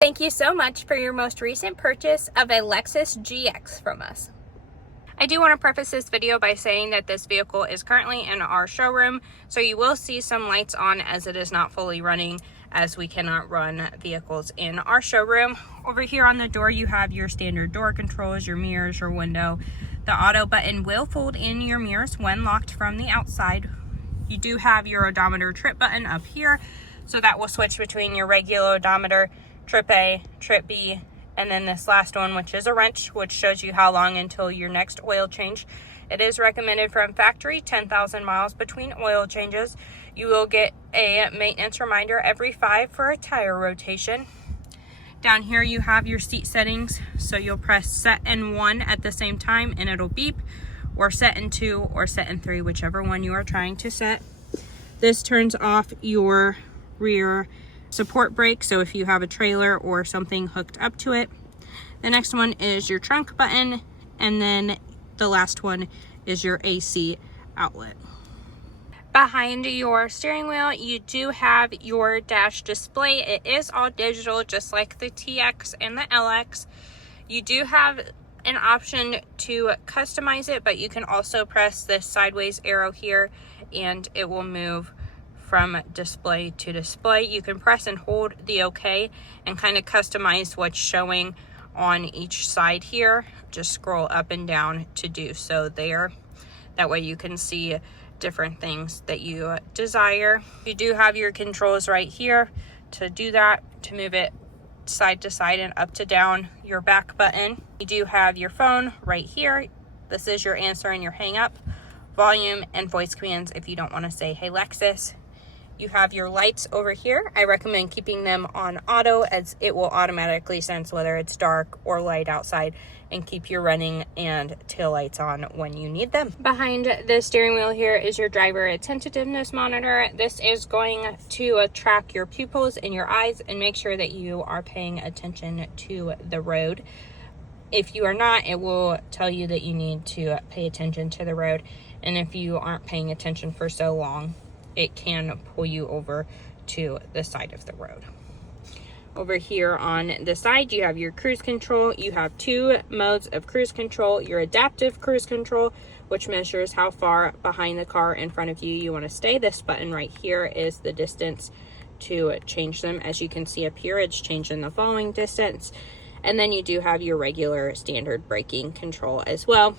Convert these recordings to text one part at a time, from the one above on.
Thank you so much for your most recent purchase of a Lexus GX from us. I do want to preface this video by saying that this vehicle is currently in our showroom, so you will see some lights on as it is not fully running, as we cannot run vehicles in our showroom. Over here on the door, you have your standard door controls, your mirrors, your window. The auto button will fold in your mirrors when locked from the outside. You do have your odometer trip button up here, so that will switch between your regular odometer, trip A, trip B, and then this last one, which is a wrench, which shows you how long until your next oil change. It is recommended from factory 10,000 miles between oil changes. You will get a maintenance reminder every 5 for a tire rotation. Down here you have your seat settings, so you'll press set and 1 at the same time and it'll beep, or set and 2 or set and 3, whichever one you are trying to set. This turns off your rear support brake, so if you have a trailer or something hooked up to it. The next one is your trunk button, and then the last one is your AC outlet. Behind your steering wheel, you do have your dash display. It is all digital, just like the TX and the LX. You do have an option to customize it, but you can also press this sideways arrow here and it will move from display to display. You can press and hold the OK and kind of customize what's showing on each side here. Just scroll up and down to do so there. That way you can see different things that you desire. You do have your controls right here to do that, to move it side to side and up to down. Your back button. You do have your phone right here. This is your answer and your hang up, volume, and voice commands if you don't want to say hey Lexus. You have your lights over here. I recommend keeping them on auto, as it will automatically sense whether it's dark or light outside and keep your running and tail lights on when you need them. Behind the steering wheel here is your driver attentiveness monitor. This is going to track your pupils and your eyes and make sure that you are paying attention to the road. If you are not, it will tell you that you need to pay attention to the road. And if you aren't paying attention for so long, it can pull you over to the side of the road. Over here on the side, you have your cruise control. You have 2 modes of cruise control. Your adaptive cruise control, which measures how far behind the car in front of you want to stay. This button right here is the distance to change them. As you can see up here, it's changing the following distance. And then you do have your regular standard braking control as well.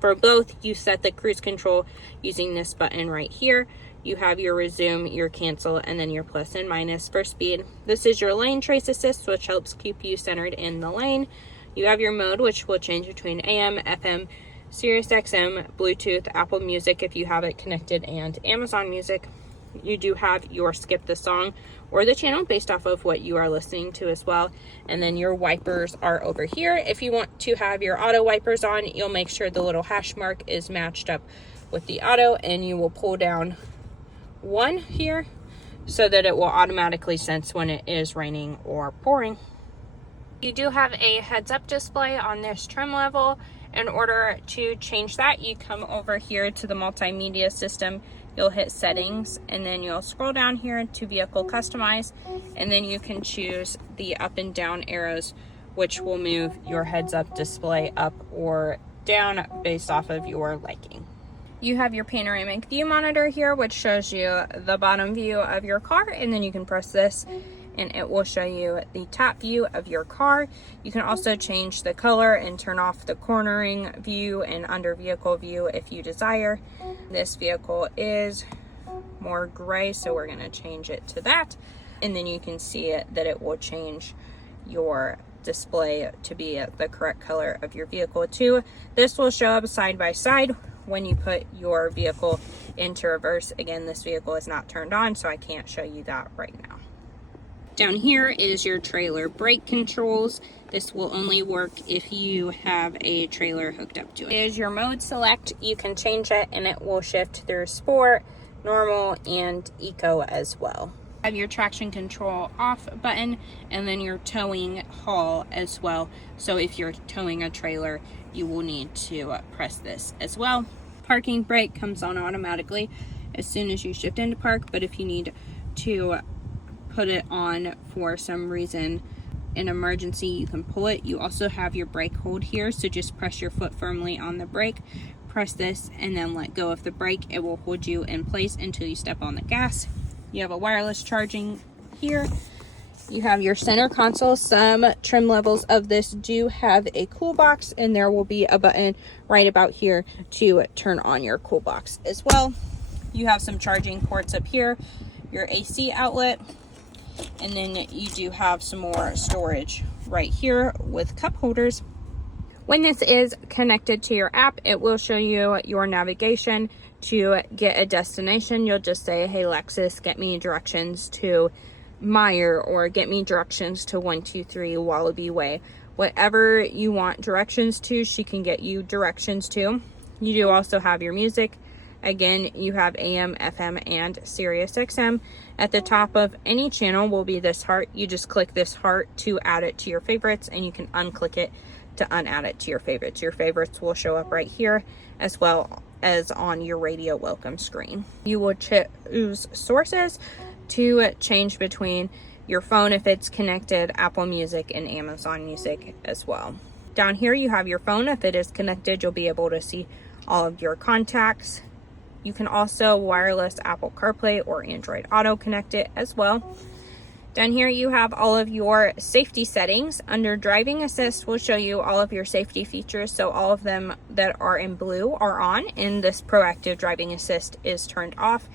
For both, you set the cruise control using this button right here. You have your resume, your cancel, and then your plus and minus for speed. This is your lane trace assist, which helps keep you centered in the lane. You have your mode, which will change between AM, FM, Sirius XM, Bluetooth, Apple Music if you have it connected, and Amazon Music. You do have your skip the song or the channel based off of what you are listening to as well. And then your wipers are over here. If you want to have your auto wipers on, you'll make sure the little hash mark is matched up with the auto, and you will pull down 1 here so that it will automatically sense when it is raining or pouring. You do have a heads-up display on this trim level. In order to change that, you come over here to the multimedia system. You'll hit settings, and then you'll scroll down here to vehicle customize, and then you can choose the up and down arrows, which will move your heads-up display up or down based off of your liking. You have your panoramic view monitor here, which shows you the bottom view of your car, and then you can press this and it will show you the top view of your car. You can also change the color and turn off the cornering view and under vehicle view if you desire. This vehicle is more gray, so we're going to change it to that, and then you can see that it will change your display to be the correct color of your vehicle too. This will show up side by side when you put your vehicle into reverse. Again, this vehicle is not turned on, so I can't show you that right now. Down here is your trailer brake controls. This will only work if you have a trailer hooked up to it. Is your mode select. You can change it and it will shift through sport, normal, and eco as well. Have your traction control off button, and then your towing haul as well. So if you're towing a trailer, you will need to press this as well. Parking brake comes on automatically as soon as you shift into park, but if you need to put it on for some reason an emergency, you can pull it. You also have your brake hold here, so just press your foot firmly on the brake, press this, and then let go of the brake. It will hold you in place until you step on the gas. You have a wireless charging here. You have your center console. Some trim levels of this do have a cool box, and there will be a button right about here to turn on your cool box as well. You have some charging ports up here, your AC outlet, and then you do have some more storage right here with cup holders. When this is connected to your app, it will show you your navigation. To get a destination, you'll just say, hey Lexus, get me directions to Meyer, or get me directions to 123 Wallaby Way. Whatever you want directions to, she can get you directions to. You do also have your music. Again, you have AM, FM, and Sirius XM. At the top of any channel will be this heart. You just click this heart to add it to your favorites, and you can unclick it to unadd it to your favorites. Your favorites will show up right here, as well as on your radio welcome screen. You will choose sources to change between your phone if it's connected, Apple Music, and Amazon Music as well. Down here you have your phone. If it is connected, you'll be able to see all of your contacts. You can also wireless Apple CarPlay or Android Auto connect it as well. Down here you have all of your safety settings. Under Driving Assist will show you all of your safety features, so all of them that are in blue are on, and this Proactive Driving Assist is turned off.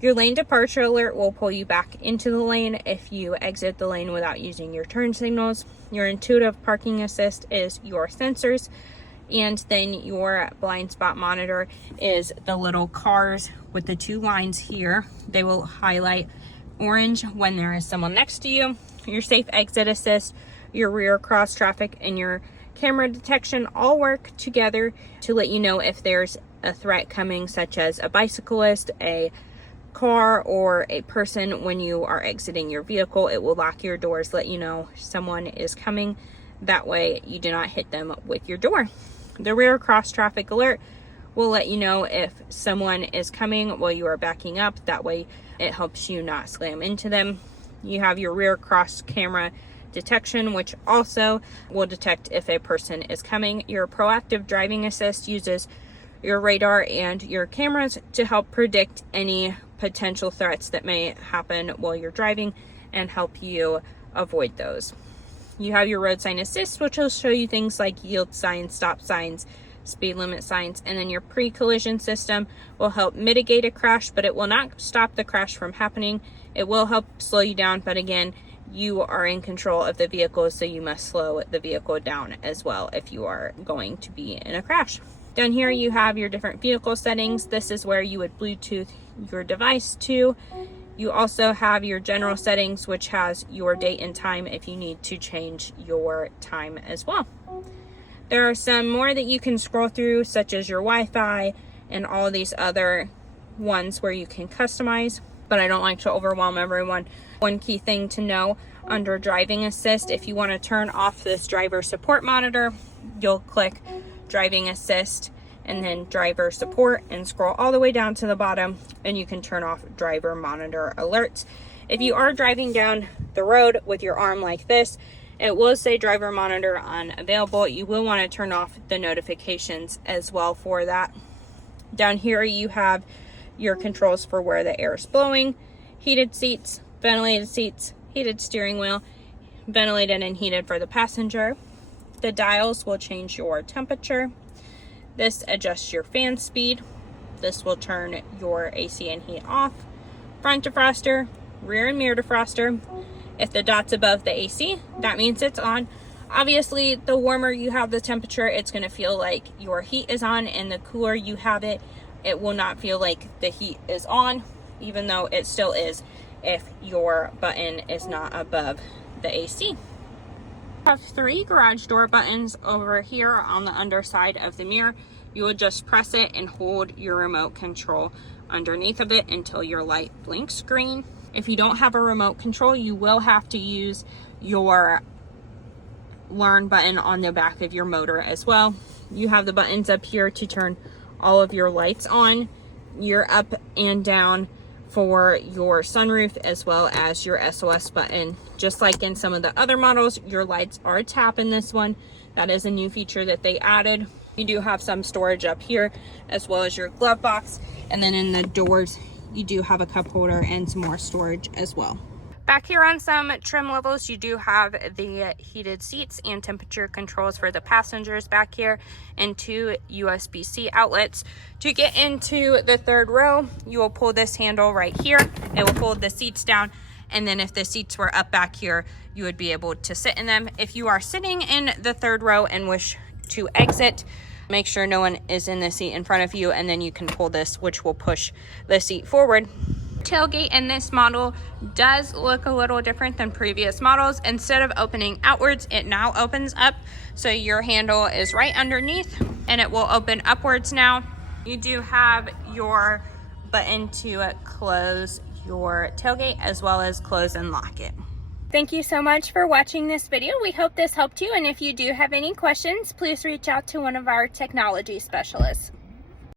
Your lane departure alert will pull you back into the lane if you exit the lane without using your turn signals. Your intuitive parking assist is your sensors, and then your blind spot monitor is the little cars with the two lines here. They will highlight orange when there is someone next to you. Your safe exit assist, your rear cross traffic, and your camera detection all work together to let you know if there's a threat coming, such as a bicyclist, a car, or a person. When you are exiting your vehicle, it will lock your doors, let you know someone is coming. That way you do not hit them with your door. The rear cross traffic alert will let you know if someone is coming while you are backing up. That way it helps you not slam into them. You have your rear cross camera detection, which also will detect if a person is coming. Your Proactive Driving Assist uses your radar and your cameras to help predict any potential threats that may happen while you're driving and help you avoid those. You have your road sign assist, which will show you things like yield signs, stop signs, speed limit signs, and then your pre-collision system will help mitigate a crash, but it will not stop the crash from happening. It will help slow you down, but again, you are in control of the vehicle, so you must slow the vehicle down as well if you are going to be in a crash. Down here you have your different vehicle settings. This is where you would Bluetooth your device to. You also have your general settings, which has your date and time if you need to change your time as well. There are some more that you can scroll through, such as your Wi-Fi and all these other ones where you can customize, but I don't like to overwhelm everyone. One key thing to know under Driving Assist, if you want to turn off this driver support monitor, you'll click Driving Assist and then Driver Support and scroll all the way down to the bottom, and you can turn off driver monitor alerts. If you are driving down the road with your arm like this, it will say driver monitor unavailable. You will want to turn off the notifications as well for that. Down here you have your controls for where the air is blowing, heated seats, heated steering wheel, ventilated and heated for the passenger. The dials will change your temperature. This adjusts your fan speed. This will turn your AC and heat off. Front defroster, rear and mirror defroster. If the dot's above the AC, that means it's on. Obviously, the warmer you have the temperature, it's going to feel like your heat is on, and the cooler you have it, it will not feel like the heat is on, even though it still is if your button is not above the AC. I have 3 garage door buttons over here on the underside of the mirror. You will just press it and hold your remote control underneath of it until your light blinks green. If you don't have a remote control, you will have to use your learn button on the back of your motor as well. You have the buttons up here to turn all of your lights on, your up and down for your sunroof as well as your SOS button. Just like in some of the other models, your lights are tap in this one. That is a new feature that they added. You do have some storage up here as well as your glove box, and then in the doors you do have a cup holder and some more storage as well. Back here on some trim levels, you do have the heated seats and temperature controls for the passengers back here, and 2 USB-C outlets. To get into the third row, you will pull this handle right here. It will hold the seats down, and then if the seats were up back here, you would be able to sit in them. If you are sitting in the third row and wish to exit, make sure no one is in the seat in front of you, and then you can pull this, which will push the seat forward. Tailgate in this model does look a little different than previous models. Instead of opening outwards, it now opens up, so your handle is right underneath and it will open upwards now. You do have your button to close your tailgate as well as close and lock it. Thank you so much for watching this video. We hope this helped you, and if you do have any questions, please reach out to one of our technology specialists.